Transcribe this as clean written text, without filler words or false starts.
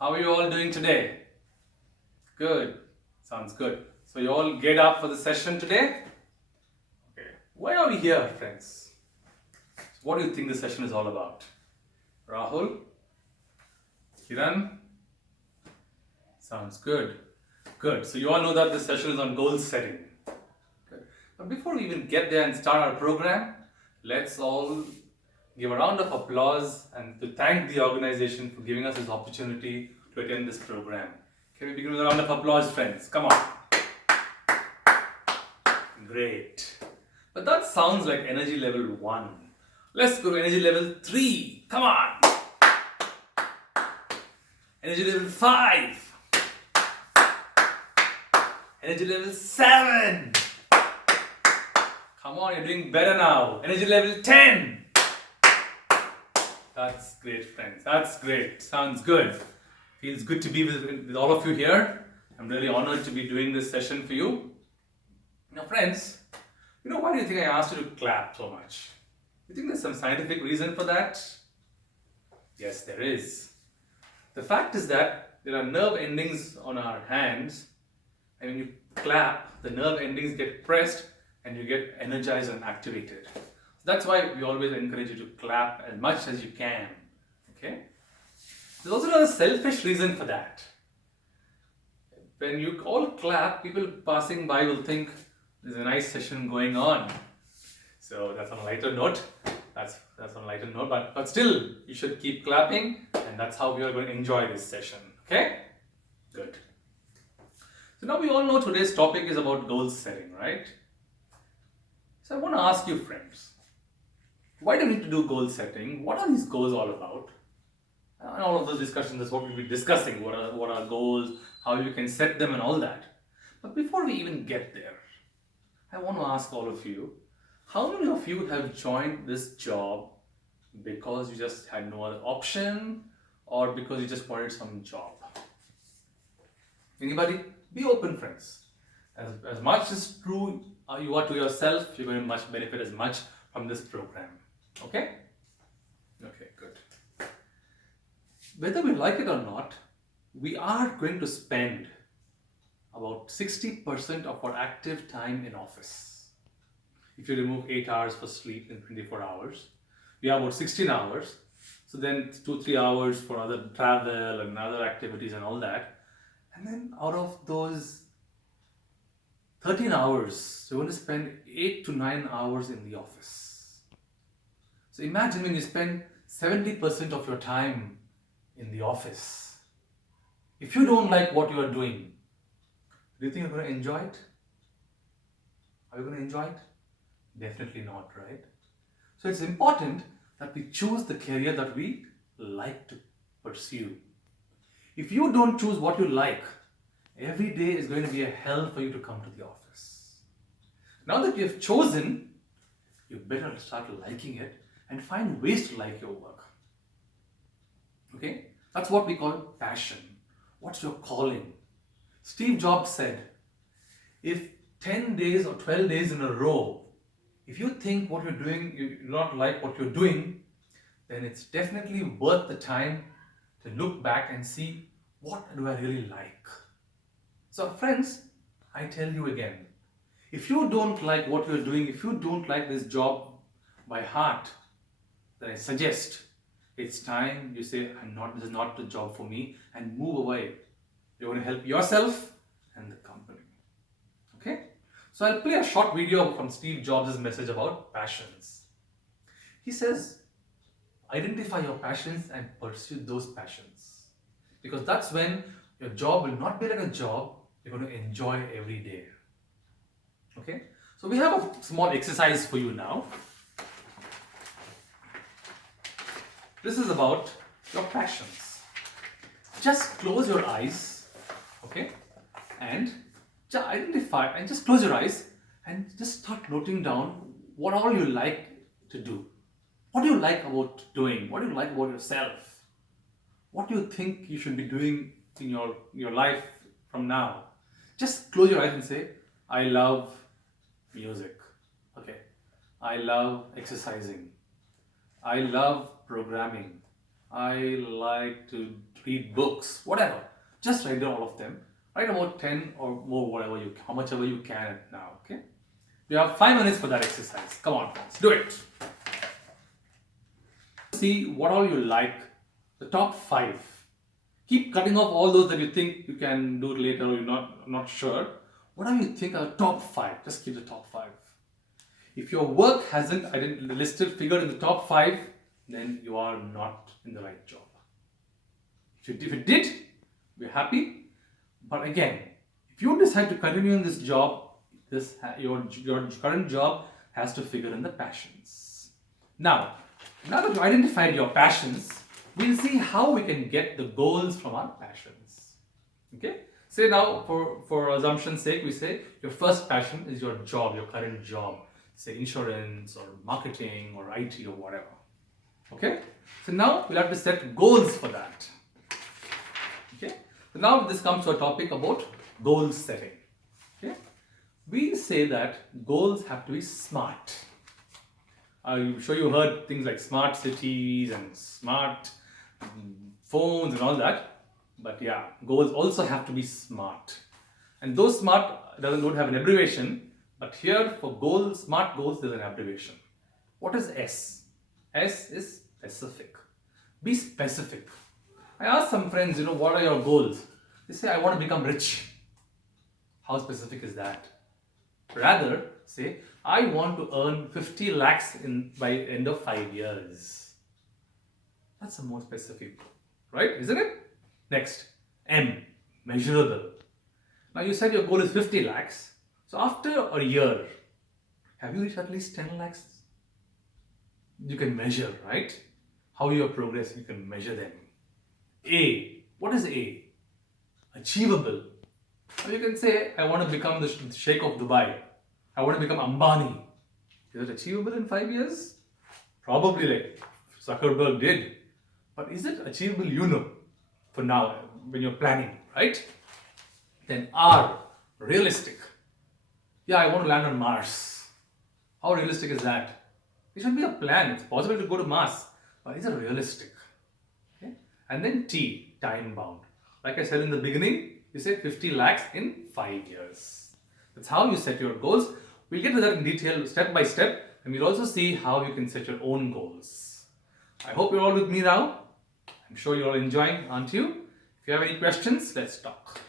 How are you all doing today? Good. Sounds good. So you all get up for the session today? Okay. Why are we here, friends? What do you think the session is all about? Rahul? Kiran? Sounds good. Good. So you all know that this session is on goal setting. Good. But before we even get there and start our program, let's all give a round of applause and to thank the organization for giving us this opportunity to attend this program. Can we begin with a round of applause, friends? Come on. Great. But that sounds like energy level 1. Let's go to energy level 3. Come on. Energy level 5. Energy level 7. Come on, you're doing better now. Energy level 10. That's great, friends. That's great. Sounds good. Feels good to be with all of you here. I'm really honored to be doing this session for you. Now, friends, why do you think I asked you to clap so much? You think there's some scientific reason for that? Yes, there is. The fact is that there are nerve endings on our hands, and when you clap, the nerve endings get pressed and you get energized and activated. That's why we always encourage you to clap as much as you can. Okay? There's also another selfish reason for that. When you all clap, people passing by will think there's a nice session going on. So that's on a lighter note. That's on a lighter note, but still you should keep clapping, and that's how we are going to enjoy this session. Okay? Good. So now we all know today's topic is about goal setting, right? So I want to ask you, friends, why do we need to do goal setting? What are these goals all about? And all of those discussions is what we'll be discussing. What are goals, how you can set them and all that. But before we even get there, I want to ask all of you, how many of you have joined this job because you just had no other option or because you just wanted some job? Anybody? Be open, friends. As much as true you are to yourself, you're going to benefit as much from this program. Okay? Okay, good. Whether we like it or not, we are going to spend about 60% of our active time in office. If you remove 8 hours for sleep in 24 hours, we have about 16 hours. So then 2-3 hours for other travel and other activities and all that. And then out of those 13 hours, you're going to spend 8 to 9 hours in the office. So imagine when you spend 70% of your time in the office. If you don't like what you are doing, do you think you're going to enjoy it? Are you going to enjoy it? Definitely not, right? So it's important that we choose the career that we like to pursue. If you don't choose what you like, every day is going to be a hell for you to come to the office. Now that you have chosen, you better start liking it and find ways to like your work. Okay? That's what we call passion. What's your calling? Steve Jobs said, if 10 days or 12 days in a row, if you think what you're doing, you do not like what you're doing, then it's definitely worth the time to look back and see, what do I really like? So friends, I tell you again, if you don't like what you're doing, if you don't like this job by heart, then I suggest it's time you say, this is not the job for me, and move away. You're going to help yourself and the company. Okay? So I'll play a short video from Steve Jobs' message about passions. He says, identify your passions and pursue those passions. Because that's when your job will not be like a job, you're going to enjoy every day. Okay? So we have a small exercise for you now. This is about your passions. Just close your eyes, okay? And just identify and just close your eyes and just start noting down what all you like to do. What do you like about doing? What do you like about yourself? What do you think you should be doing in your life from now? Just close your eyes and say, I love music. Okay. I love exercising. I love programming. I like to read books, whatever. Just write down all of them. Write about 10 or more, how much ever you can now, okay? You have 5 minutes for that exercise. Come on, friends, do it. See what all you like, the top 5. Keep cutting off all those that you think you can do later or you're not sure. Whatever you think are the top 5, just keep the top 5. If your work hasn't figured in the top 5, then you are not in the right job. If it did, we're happy. But again, if you decide to continue in this job, your current job has to figure in the passions. Now that you identified your passions, we'll see how we can get the goals from our passions. Okay? Say now, for assumption's sake, we say your first passion is your job, your current job. Say insurance or marketing or IT or whatever. Okay? So now we'll have to set goals for that. Okay? So now this comes to a topic about goal setting. Okay? We say that goals have to be smart. I'm sure you heard things like smart cities and smart phones and all that. But yeah, goals also have to be smart. And those smart don't have an abbreviation. But here for goals, smart goals, there's an abbreviation. What is S? S is specific. Be specific. I asked some friends, what are your goals? They say, I want to become rich. How specific is that? Rather, say, I want to earn 50 lakhs by end of 5 years. That's a more specific, right? Isn't it? Next, M, measurable. Now you said your goal is 50 lakhs. So after a year, have you reached at least 10 lakhs? You can measure, right? How you are progressing, you can measure them. A, what is A? Achievable. Now you can say, I want to become the Sheikh of Dubai. I want to become Ambani. Is it achievable in 5 years? Probably like Zuckerberg did. But is it achievable, for now, when you're planning, right? Then R, realistic. Yeah, I want to land on Mars. How realistic is that? It should be a plan. It's possible to go to Mars, but is it realistic? Okay? And then T, time bound. Like I said in the beginning, you say 50 lakhs in 5 years. That's how you set your goals. We'll get to that in detail step by step, and we'll also see how you can set your own goals. I hope you're all with me now. I'm sure you're all enjoying, aren't you? If you have any questions, let's talk.